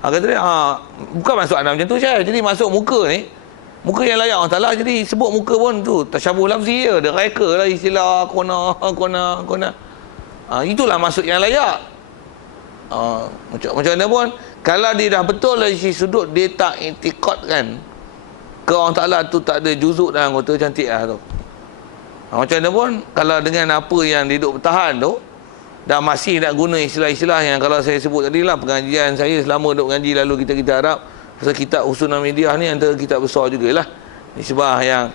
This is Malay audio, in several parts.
Kata dia, bukan masuk anak macam tu Syekh. Jadi masuk muka ni, muka yang layak Allah Ta'ala. Jadi sebut muka pun tu tasyabuh lafzi je. Dia reka lah istilah kona. Itulah maksud yang layak. Macam mana pun, kalau dia dah betul dari sudut dia tak iktikadkan ke Allah Ta'ala tu tak ada juzuk dalam anggota, cantik lah tu. Macam mana pun, kalau dengan apa yang dia duduk bertahan tu, dah masih nak guna istilah-istilah yang kalau saya sebut tadi lah, pengajian saya selama duduk mengaji lalu kita harap pasal kitab Usulul Media ni antara kitab besar jugalah. Nisbah yang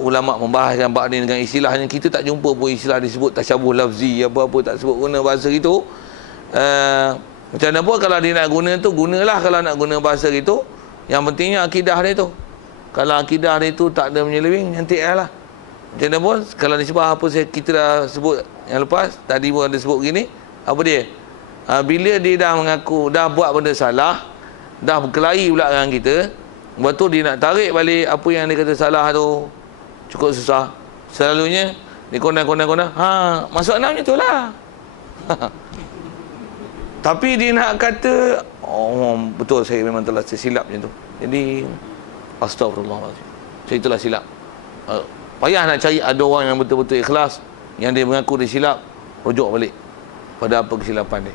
ulama membahaskan bab ni dengan istilah yang kita tak jumpa pun istilah disebut tasyabuh lafzi, apa-apa tak sebut guna bahasa gitu. Macam mana pun kalau dia nak guna tu, gunalah kalau nak guna bahasa gitu. Yang pentingnya akidah dia tu. Kalau akidah dia tu tak ada menyeleweng, cantik lah. Macam mana pun, kalau nisbah apa kita dah sebut yang lepas, tadi pun ada sebut gini, apa dia? Bila dia dah mengaku, dah buat benda salah, dah berkelahi pula dengan kita, lepas tu dia nak tarik balik apa yang dia kata salah tu, cukup susah. Selalunya, dia kondang, masuk enam macam tu lah. Tapi dia nak kata, betul saya memang telah tersilap macam tu. Jadi, astagfirullahaladzim. Saya telah silap. Payah nak cari ada orang yang betul-betul ikhlas, yang dia mengaku dia silap, rujuk balik pada apa kesilapan dia.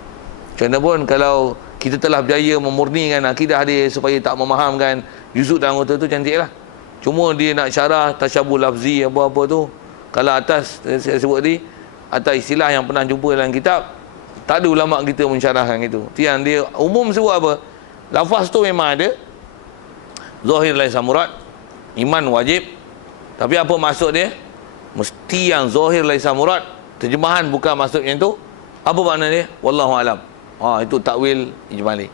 Macam mana pun, kalau kita telah berjaya memurnikan akidah dia supaya tak memahamkan juzuk dan anggota tu, cantik lah. Cuma dia nak syarah tasyabuh lafzi apa-apa tu, kalau atas saya sebut tadi, atas istilah yang pernah jumpa dalam kitab, tak ada ulama kita mensyarahkan itu. Yang dia umum sebut apa? Lafaz tu memang ada, zahir laisa murad, iman wajib. Tapi apa maksud dia? Mesti yang zahir laisa murad, terjemahan bukan maksudnya itu. Apa makna dia? Wallahu alam. Itu takwil ijmali.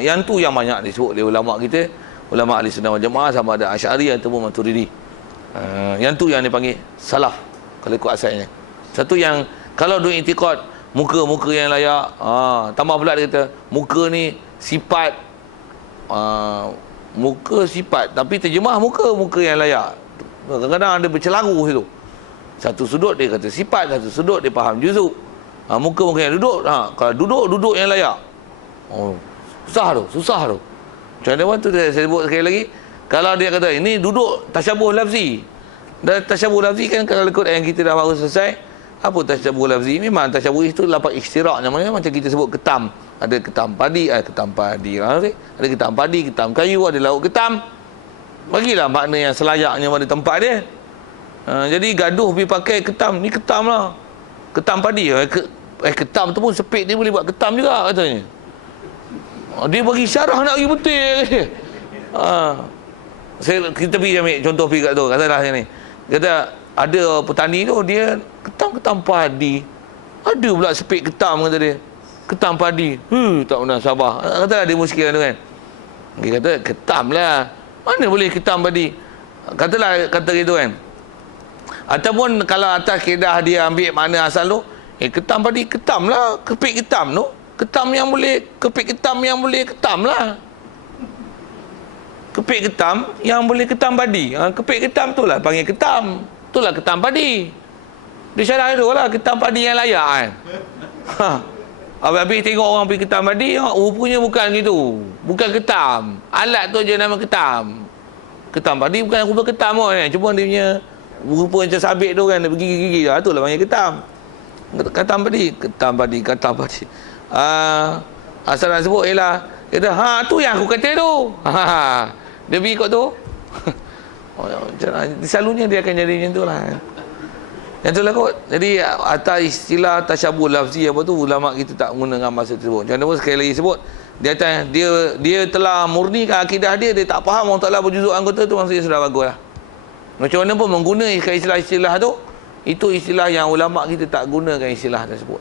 Yang tu yang banyak disebut oleh ulama kita, ulama ahli sunnah wal jamaah, sama ada Asy'ari ataupun Maturidi. Yang tu yang dipanggil salaf kalau ikut asalnya. Satu yang kalau duk i'tikad muka-muka yang layak, tambah pula dia kata muka ni sifat, muka sifat, tapi terjemah muka yang layak. Kadang-kadang ada bercelaru situ. Satu sudut dia kata sifat, satu sudut dia faham juzuk. Muka-muka yang duduk, kalau duduk yang layak. Susah tu. Macam mana tu saya sebut sekali lagi. Kalau dia kata ini duduk tasyabuh lafzi. Dan tasyabuh lafzi kan kalau ikut yang kita dah baru selesai, apa tasyabuh lafzi? Memang tasyabuh itu lapak ikhtirak namanya, macam kita sebut ketam. Ada ketam padi, ada ketam padi, ketam kayu, ada lauk ketam. Bagilah makna yang selayaknya pada tempat dia. Jadi gaduh pergi pakai ketam, ni ketam lah. Ketam padi. Ketam tu pun sepit dia boleh buat ketam juga katanya. Dia bagi syarah nak pergi betul. Kita pergi ambil contoh pergi kat tu, katalah yang ni. Kata ada petani tu dia ketam padi. Ada pula sepit ketam kata dia. Ketam padi. Tak pernah sabar. Katalah dia muskil tu kan. Dia kata ketam lah. Mana boleh ketam padi? Kata gitu kan. Ataupun kalau atas kedah dia ambil makna asal tu, ketam padi, ketam lah. Kepik ketam tu. Kepik ketam yang boleh ketam lah. Kepik ketam yang boleh ketam padi. Kepik ketam tu lah panggil ketam. Itulah ketam padi. Dia syarah itu lah, ketam padi yang layak kan. Habis tengok orang pergi ketam padi, rupanya bukan gitu. Bukan ketam. Alat tu je nama ketam. Ketam padi bukan rupa ketam pun kan. Cuma dia punya rupa macam sabit tu kan, dia bergigi-gigi. Itulah panggil ketam. Ketam padi. Asal nak sebut ialah, kata, tu yang aku kata tu. Dia pergi ikut tu. Selalunya dia akan jadi macam tu lah. Yang tu lah kot. Jadi atas istilah tasyabuh lafzi apa tu, ulama kita tak menggunakan bahasa tersebut. Macam mana pun sekali lagi sebut, dia telah murnikan akidah dia tak faham Allah Ta'ala berjuzuk anggota tu, maksudnya sudah bagus lah. Macam mana pun menggunakan istilah-istilah tu, itu istilah yang ulama kita tak gunakan istilah tersebut.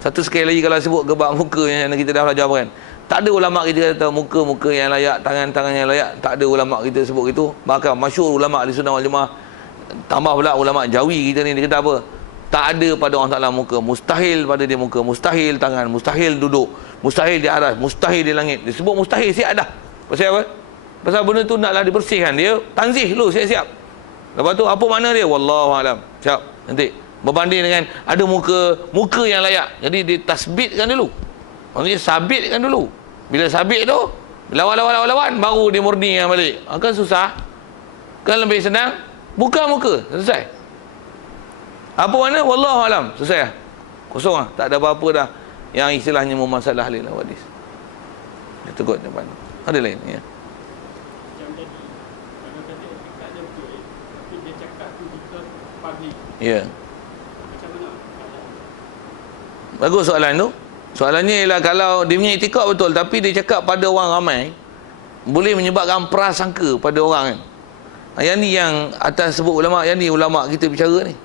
Satu sekali lagi kalau sebut gebak muka yang kita dah belajar kan, tak ada ulama kita kata muka-muka yang layak, tangan-tangan yang layak. Tak ada ulama kita sebut itu. Bahkan masyhur ulama ahli sunnah wal jamaah, tambah pula ulama Jawi kita ni, dia kata apa? Tak ada pada orang Ta'ala muka. Mustahil pada dia muka, mustahil tangan, mustahil duduk, mustahil di aras, mustahil di langit. Dia sebut mustahil, siap dah. Pasal apa? Pasal benda tu naklah dibersihkan. Dia tanzih dulu, siap-siap. Lepas tu apa makna dia? Wallahu alam. Siap. Nanti berbanding dengan ada muka yang layak. Jadi dia tasbitkan dulu. Maksudnya sabitkan dulu. Bila sabit tu, lawan, baru dia murnikan balik. Kan susah. Kan lebih senang buka muka, selesai. Apa mana? Wallahu alam, selesai lah. Kosong lah, tak ada apa-apa dah yang istilahnya memasalah ahli hadis. Dia tegur depan. Ada lain ya. Ya. Bagus soalan tu. Soalannya ialah kalau dia punya itikad betul tapi dia cakap pada orang ramai, boleh menyebabkan prasangka pada orang kan. Yang ni yang atas sebut ulama, yang ni ulama kita bicara ni.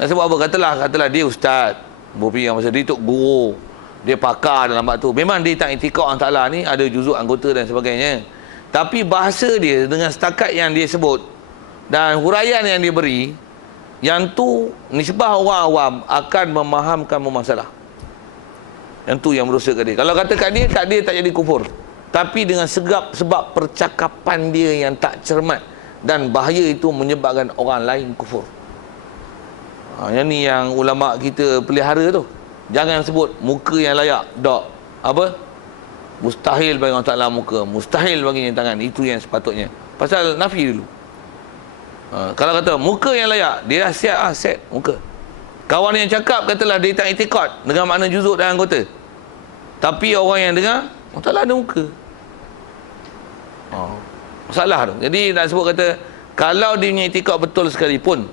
Sebab apa? Katalah dia ustaz, berfikir masa dia tok guru, dia pakar dalam bab tu. Memang dia tak itikad Allah Taala ni ada juzuk anggota dan sebagainya. Tapi bahasa dia dengan setakat yang dia sebut dan huraian yang dia beri, yang tu nisbah orang awam akan memahamkan masalah. Yang tu yang berdosa kat dia. Kalau kata kat dia tak jadi kufur. Tapi dengan sebab percakapan dia yang tak cermat dan bahaya itu menyebabkan orang lain kufur. Yang ni yang ulama kita pelihara tu. Jangan sebut muka yang layak. Tak. Apa? Mustahil bagi Allah Ta'ala muka. Mustahil baginya tangan. Itu yang sepatutnya. Pasal nafi dulu. Kalau kata muka yang layak, dia dah siap muka. Kawan yang cakap katalah dia tak itikad dengan makna juzuk dan anggota. Tapi orang yang dengar, Allah Ta'ala ada muka. Masalah tu. Jadi nak sebut kata kalau dia punya itikad betul sekalipun,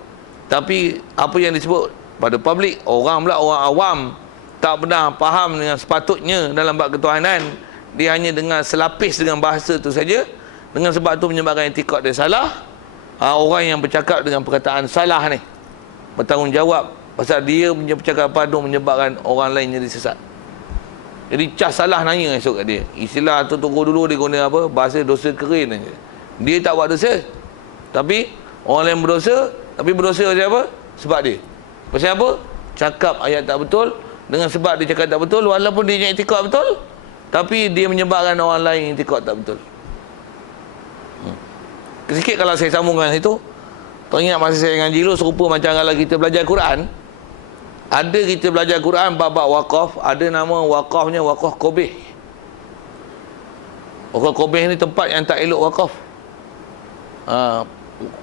tapi apa yang disebut pada publik, orang awam tak pernah faham dengan sepatutnya dalam bab ketuhanan, dia hanya dengar selapis dengan bahasa tu saja, dengan sebab tu menyebabkan itikad dia salah. Orang yang bercakap dengan perkataan salah ni bertanggungjawab pasal dia punya percakapan tu menyebabkan orang lain jadi sesat. Jadi cas salah nanya esok kat dia. Istilah tu tunggu dulu dia guna apa? Bahasa dosa keren aja. Dia tak buat dosa. Tapi orang lain berdosa, tapi berdosa pasal apa? Sebab dia. Pasal apa? Cakap ayat tak betul. Dengan sebab dia cakap tak betul, walaupun dia punya itikad betul, tapi dia menyebabkan orang lain itikad tak betul. Sikit kalau saya sambungkan itu, teringat masa saya ngaji dulu serupa macam kalau kita belajar Quran. Ada kita belajar Quran bab-bab wakaf, ada nama wakafnya wakaf Qobih. Wakaf Qobih ni tempat yang tak elok wakaf.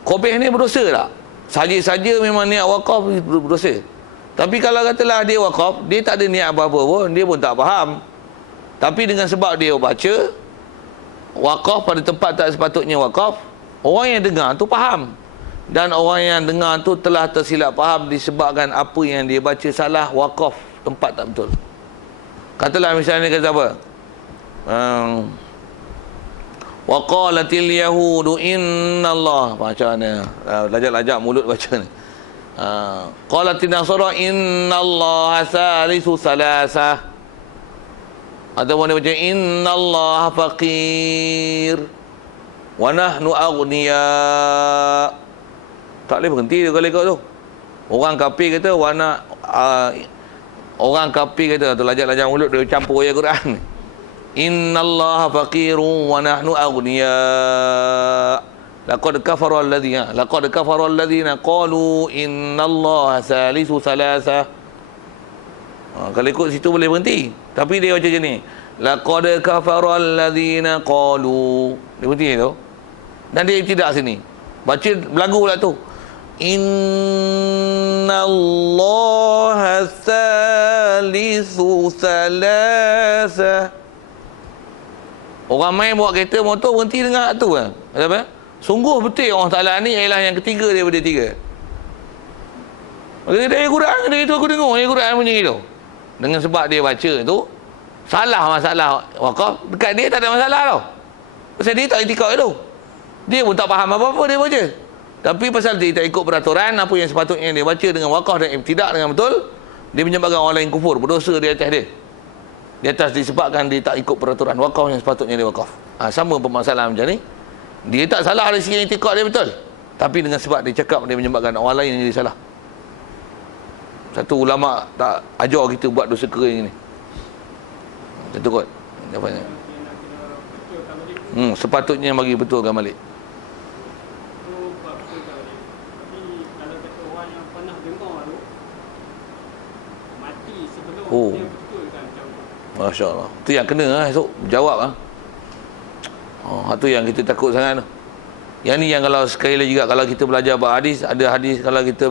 Qobih ni berdosa tak? Saja-saja memang niat wakaf berdosa. Tapi kalau katalah dia wakaf, dia tak ada niat apa-apa pun, dia pun tak faham. Tapi dengan sebab dia baca wakaf pada tempat tak sepatutnya wakaf, orang yang dengar tu faham. Dan orang yang dengar tu telah tersilap faham disebabkan apa yang dia baca salah, wakaf tempat tak betul. Katalah misalnya kata apa? Wa qalatil yahudu innallah, macam mana? Lajak mulut baca ni. Qalatin nasara innallaha salisu salasah. Ataupun dia baca innallaha faqir wa nahnu aghniya. Tak boleh berhenti dia kalau ikut tu. Orang kafir kata orang kafir kata tu lajak mulut dia campur ayat Quran. Innallaha faqirun wa nahnu aghniya. Laqad kafara alladhina qalu innallaha salisu salasa. Kalau ikut situ boleh berhenti. Tapi dia baca macam ni. Laqad kafara alladhina qalu. Dia berhenti tu. Dan dia tidak sini. Baca belagu pula tu. Innallaha salisu salasa. Orang main bawa kereta motor berhenti dengar tu kan. Apa? Sungguh betul Allah Ta'ala ni ialah yang ketiga daripada tiga. Dia dari Quran, dari itu aku dengar dari Quran punya itu. Dengan sebab dia baca tu salah masalah wakaf, dekat dia tak ada masalah tau. Pasal dia tak itikad tu. Dia pun tak faham apa-apa dia baca. Tapi pasal dia tak ikut peraturan apa yang sepatutnya dia baca dengan wakaf dan ibtidak dengan betul, dia menyebabkan orang lain kufur, berdosa di atas dia. Di atas disebabkan dia tak ikut peraturan wakaf yang sepatutnya dia wakaf. Sama permasalahan macam ni. Dia tak salah dari segi itikad dia betul. Tapi dengan sebab dia cakap dia menyebabkan orang lain yang jadi salah. Satu ulama tak ajar kita buat dosa kering ni. Satu kot. Jawapannya. Sepatutnya bagi betulkan balik. Masya Allah. Tu yang kena lah esok. Jawab lah. Tu yang kita takut sangat tu. Yang ni yang kalau sekali lagi juga, kalau kita belajar hadis, ada hadis, kalau kita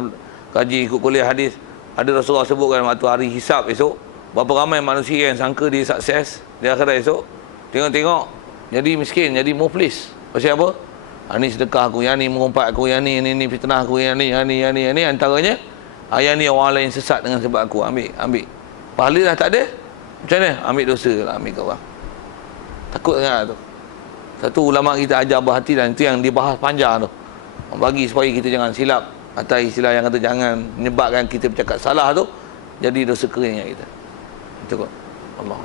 kaji ikut kuliah hadis, ada Rasulullah sebutkan waktu hari hisab esok, berapa ramai manusia yang sangka dia sukses di akhirat esok, tengok-tengok jadi miskin, jadi muflis. Pasal apa? Ni sedekah aku, yang ni mengumpat aku, yang ni fitnah aku, yang ni antaranya. Yang ni orang lain sesat dengan sebab aku. Ambil. Pahala dah tak ada, macam mana? Ambil dosa lah, ambil kat orang. Takut sangat tu. Satu ulama kita ajar berhati, dan itu yang dibahas panjang tu. Bagi supaya kita jangan silap. Atau istilah yang kata jangan menyebabkan kita bercakap salah tu jadi dosa kering kita. Itu kok. Allah.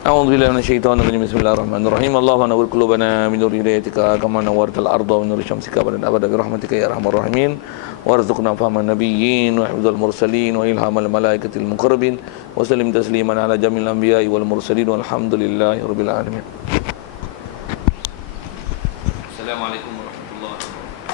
A'udzubillahi minasyaitonirrajim. Bismillahirrahmanirrahim. Allahumma nawwir qulubana min nuri hidayatika kama nawwartal arda min nuri syamsika wa abada bi rahmatika ya arhamar rahimin. Warzuqna fahman nabiyyin wa hifdzal mursalin wa ilhamal malaikatil muqarrabin wa sallim tasliman ala jamil anbiya'i wal mursalin walhamdulillahi rabbil alamin. Assalamualaikum warahmatullahi wabarakatuh.